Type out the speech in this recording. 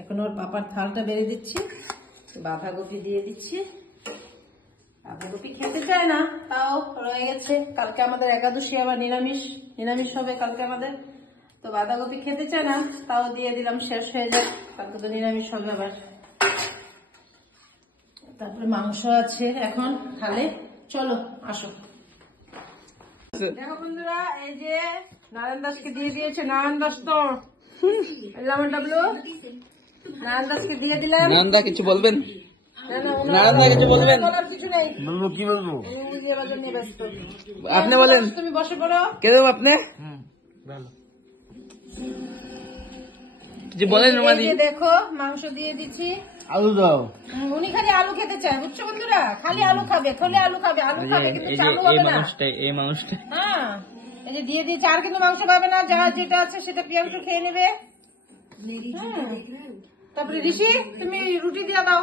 এখন ওর পাপার থালটা বেড়ে দিচ্ছি, বাঁধাকপি দিয়ে দিচ্ছি। বাঁধাকপি খেতে চায় না, তাও রয়ে গেছে। কালকে আমাদের একাদশী, আবার নিরামিষ হবে কালকে আমাদের। তো বাঁধাকপি খেতে চায় না, তাও দিয়ে দিলাম, শেষ হয়ে যায়, কালকে তো নিরামিষ হবে আবার। তারপরে মাংস আছে এখন থালে। চলো আসো। দেখো বন্ধুরা, এই যে নারায়ণ দাসকে দিয়ে দিয়েছে। নারায়ণ দাস তো নারায়ণ দাসকে দিয়ে দিলাম। নারায়ণ দা কিছু বলবেন? নারায়ণ দা কিছু বলবেন? বলার কিছু নেই। বলবো কি বলবো? ব্যস্ত। আপনি বলেন। তুমি বসে পড়ো। কে দেবো আপনি? কিছু বলেন এই রুমাদি? যে দেখো মাংস দিয়ে দিচ্ছি। আলু দাও। উনি খালি আলু খেতে চায়, বুঝছো বন্ধুরা? খালি আলু খাবে, থলে আলু খাবে, আলু খাবে, কিন্তু চালু হবে না। এই মানুষটা হ্যাঁ, এই যে দিয়ে দিয়েছে। আর কিন্তু মাংস পাবে না, যা যেটা আছে সেটা প্রিয়াংশু খেয়ে নেবে। তারপরে ঋষি, তুমি রুটি দিয়ে দাও।